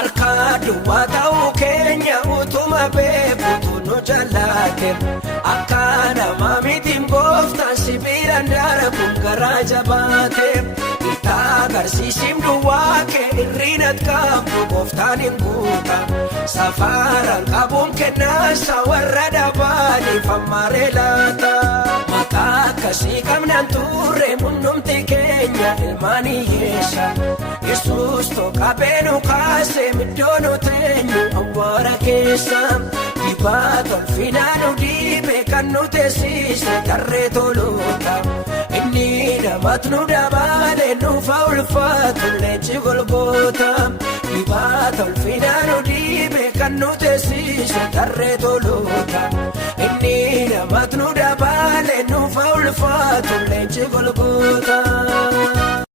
harka duwwaa ta'uu keenya utuma beekutu nu jallaate akka nama mitiin gooftaan sibiilaan darbuun garaa jabaate itti agarsiisim duwwaa kee irriinat qabdu gooftaan hin guuta safaraan qabuun kennaasa warra dhabaaniif ammaaree laata maqaa akkasii qabnaan turre munnumti keenya ilmaan hiyyeessa Yesuus tokkabee nu kaasee middoo nu teenyu awwaara keessa dibaata ulfinaa nu dhiibe kan nu teessise tarree toloota inni namatti nu dabaale nuufa ulfaatu leenci golgoota dibaata ulfinaa nu dhiibe kan nu teessise tarree toloota inni namatti nu dabaale nuufa ulfaatu leenci golgoota.